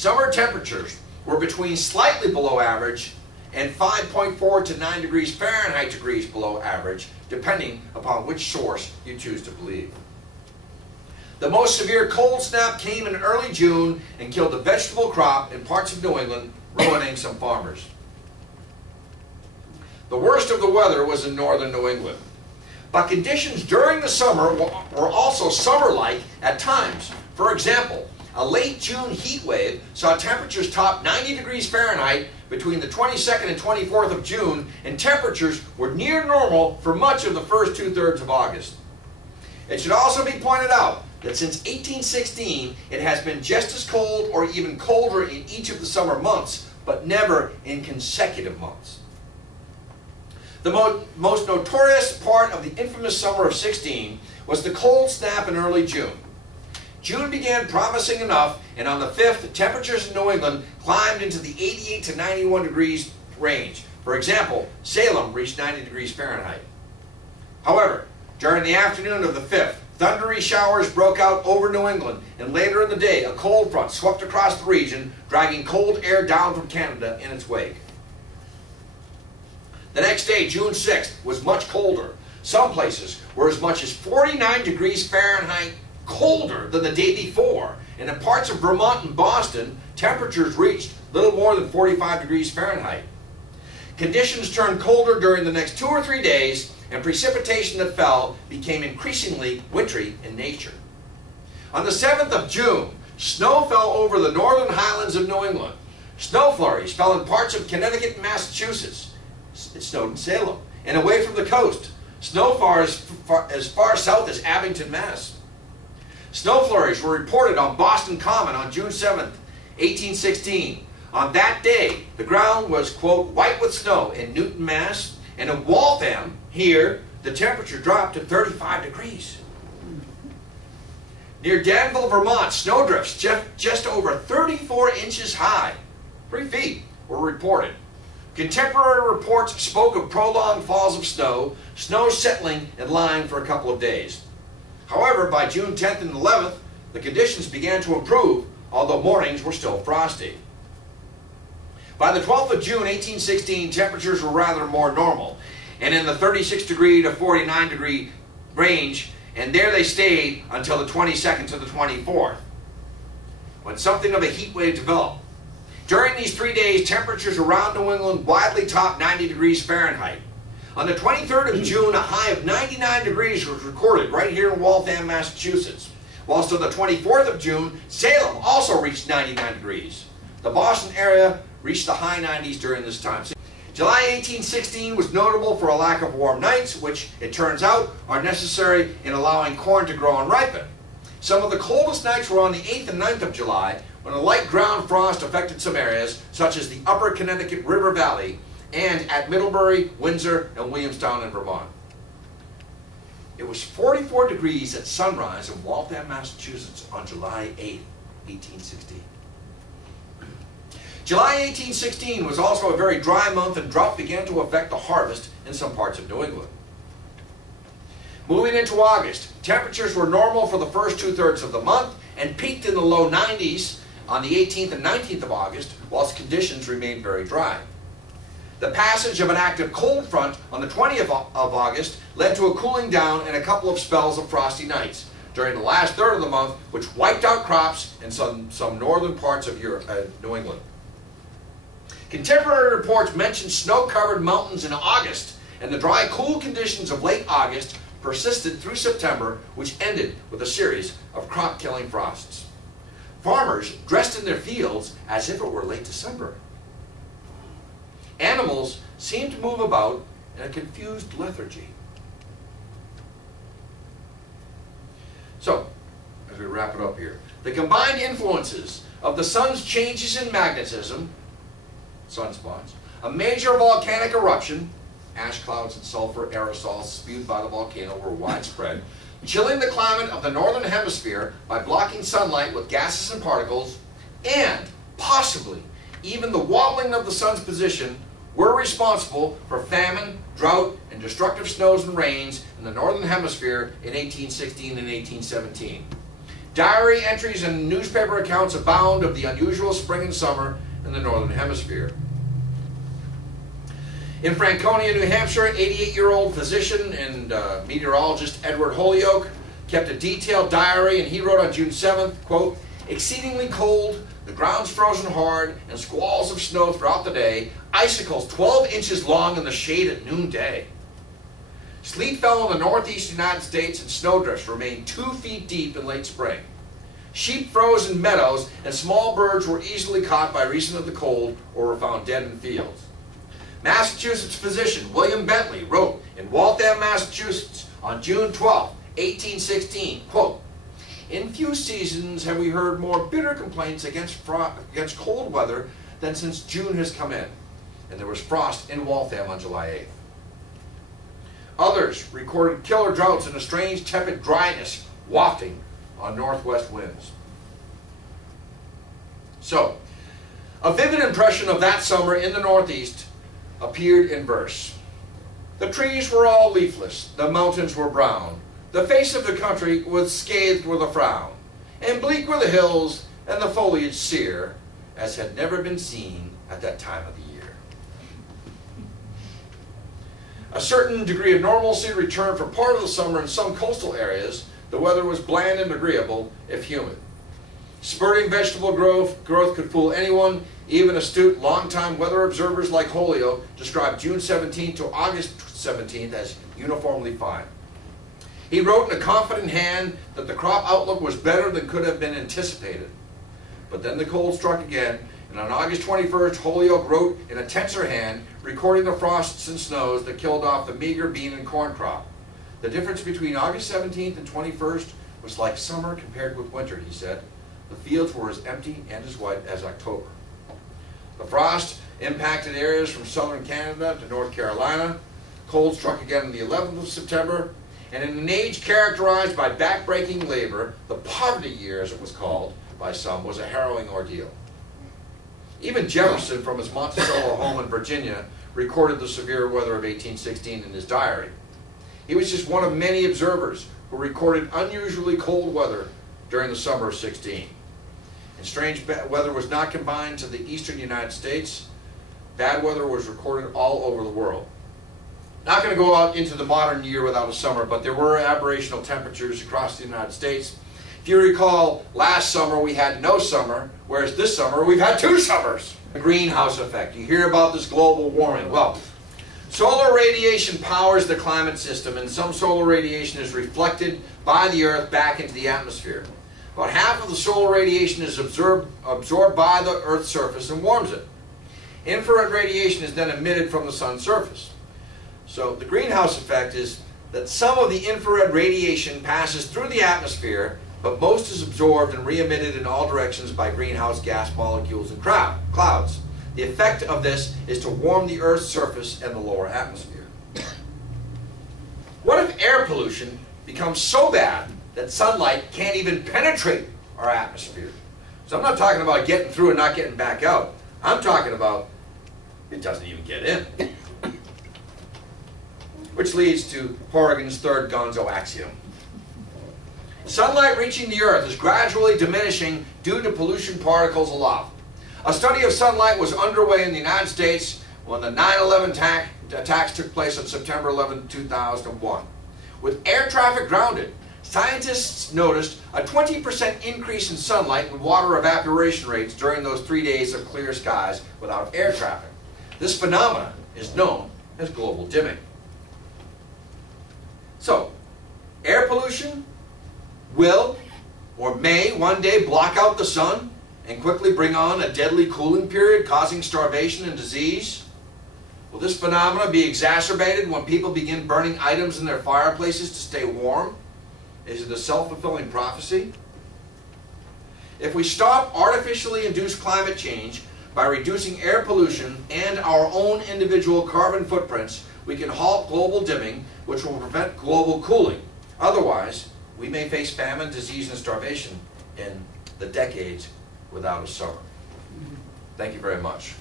summer temperatures were between slightly below average and 5.4 to 9 degrees Fahrenheit degrees below average, depending upon which source you choose to believe. The most severe cold snap came in early June and killed the vegetable crop in parts of New England, ruining some farmers. The worst of the weather was in northern New England. But conditions during the summer were also summer-like at times. For example, a late June heat wave saw temperatures top 90 degrees Fahrenheit between the 22nd and 24th of June, and temperatures were near normal for much of the first two-thirds of August. It should also be pointed out that since 1816, it has been just as cold or even colder in each of the summer months, but never in consecutive months. The most notorious part of the infamous summer of 16 was the cold snap in early June. June began promising enough, and on the 5th, temperatures in New England climbed into the 88 to 91 degrees range. For example, Salem reached 90 degrees Fahrenheit. However, during the afternoon of the 5th, thundery showers broke out over New England, and later in the day, a cold front swept across the region, dragging cold air down from Canada in its wake. The next day, June 6th, was much colder. Some places were as much as 49 degrees Fahrenheit colder than the day before, and in parts of Vermont and Boston, temperatures reached little more than 45 degrees Fahrenheit. Conditions turned colder during the next 2 or 3 days, and precipitation that fell became increasingly wintry in nature. On the 7th of June, snow fell over the northern highlands of New England. Snow flurries fell in parts of Connecticut and Massachusetts. It snowed in Salem, and away from the coast. Snow as far south as Abington, Mass. Snow flurries were reported on Boston Common on June 7th, 1816. On that day, the ground was, quote, white with snow in Newton, Mass. And in Waltham, here, the temperature dropped to 35 degrees. Near Danville, Vermont, snowdrifts just over 34 inches high, 3 feet, were reported. Contemporary reports spoke of prolonged falls of snow, snow settling in line for a couple of days. However, by June 10th and 11th, the conditions began to improve, although mornings were still frosty. By the 12th of June, 1816, temperatures were rather more normal, and in the 36 degree to 49 degree range, and there they stayed until the 22nd to the 24th, when something of a heat wave developed. During these 3 days, temperatures around New England widely topped 90 degrees Fahrenheit. On the 23rd of June, a high of 99 degrees was recorded right here in Waltham, Massachusetts. Whilst on the 24th of June, Salem also reached 99 degrees. The Boston area reached the high 90s during this time. July 1816 was notable for a lack of warm nights, which, it turns out, are necessary in allowing corn to grow and ripen. Some of the coldest nights were on the 8th and 9th of July, when a light ground frost affected some areas, such as the upper Connecticut River Valley, and at Middlebury, Windsor, and Williamstown in Vermont. It was 44 degrees at sunrise in Waltham, Massachusetts on July 8, 1816. July 1816 was also a very dry month, and drought began to affect the harvest in some parts of New England. Moving into August, temperatures were normal for the first 2/3 of the month and peaked in the low 90s on the 18th and 19th of August, whilst conditions remained very dry. The passage of an active cold front on the 20th of August led to a cooling down and a couple of spells of frosty nights during the last third of the month, which wiped out crops in some northern parts of New England. Contemporary reports mention snow-covered mountains in August, and the dry, cool conditions of late August persisted through September, which ended with a series of crop-killing frosts. Farmers dressed in their fields as if it were late December. Animals seemed to move about in a confused lethargy. So, as we wrap it up here, the combined influences of the sun's changes in magnetism, sunspots, a major volcanic eruption, ash clouds and sulfur aerosols spewed by the volcano were widespread, chilling the climate of the northern hemisphere by blocking sunlight with gases and particles, and possibly even the wobbling of the sun's position, were responsible for famine, drought, and destructive snows and rains in the northern hemisphere in 1816 and 1817. Diary entries and newspaper accounts abound of the unusual spring and summer in the Northern Hemisphere. In Franconia, New Hampshire, 88-year-old physician and meteorologist Edward Holyoke kept a detailed diary, and he wrote on June 7th, quote, "Exceedingly cold, the ground's frozen hard, and squalls of snow throughout the day, icicles 12 inches long in the shade at noonday. Sleet fell in the Northeastern United States, and snowdrifts remained 2 feet deep in late spring. Sheep froze in meadows, and small birds were easily caught by reason of the cold or were found dead in fields." Massachusetts physician William Bentley wrote in Waltham, Massachusetts on June 12, 1816, quote, "In few seasons have we heard more bitter complaints against cold weather than since June has come in." And there was frost in Waltham on July 8th. Others recorded killer droughts and a strange tepid dryness wafting on northwest winds. So, a vivid impression of that summer in the Northeast appeared in verse. "The trees were all leafless, the mountains were brown, the face of the country was scathed with a frown, and bleak were the hills, and the foliage sere, as had never been seen at that time of the year." A certain degree of normalcy returned for part of the summer in some coastal areas. The weather was bland and agreeable, if humid. Spurting vegetable growth could fool anyone. Even astute, long-time weather observers like Holyoke described June 17th to August 17th as uniformly fine. He wrote in a confident hand that the crop outlook was better than could have been anticipated. But then the cold struck again, and on August 21st, Holyoke wrote in a tenser hand, recording the frosts and snows that killed off the meager bean and corn crop. The difference between August 17th and 21st was like summer compared with winter, he said. The fields were as empty and as white as October. The frost impacted areas from southern Canada to North Carolina. Cold struck again on the 11th of September. And in an age characterized by backbreaking labor, the poverty year, as it was called by some, was a harrowing ordeal. Even Jefferson, from his Monticello home in Virginia, recorded the severe weather of 1816 in his diary. He was just one of many observers who recorded unusually cold weather during the summer of 16. And strange weather was not confined to the eastern United States. Bad weather was recorded all over the world. Not going to go out into the modern year without a summer, but there were aberrational temperatures across the United States. If you recall, last summer we had no summer, whereas this summer we've had 2 summers. The greenhouse effect. You hear about this global warming. Well, solar radiation powers the climate system, and some solar radiation is reflected by the Earth back into the atmosphere. About half of the solar radiation is absorbed by the Earth's surface and warms it. Infrared radiation is then emitted from the sun's surface. So the greenhouse effect is that some of the infrared radiation passes through the atmosphere, but most is absorbed and re-emitted in all directions by greenhouse gas molecules and clouds. The effect of this is to warm the Earth's surface and the lower atmosphere. What if air pollution becomes so bad that sunlight can't even penetrate our atmosphere? So I'm not talking about getting through and not getting back out. I'm talking about it doesn't even get in. Which leads to Horrigan's third gonzo axiom. Sunlight reaching the Earth is gradually diminishing due to pollution particles aloft. A study of sunlight was underway in the United States when the 9/11 attacks took place on September 11, 2001. With air traffic grounded, scientists noticed a 20% increase in sunlight and water evaporation rates during those 3 days of clear skies without air traffic. This phenomenon is known as global dimming. So, air pollution will or may one day block out the sun and quickly bring on a deadly cooling period causing starvation and disease. Will this phenomenon be exacerbated when people begin burning items in their fireplaces to stay warm? Is it a self-fulfilling prophecy? If we stop artificially induced climate change by reducing air pollution and our own individual carbon footprints, we can halt global dimming, which will prevent global cooling. Otherwise, we may face famine, disease, and starvation in the decades without a summer. Thank you very much.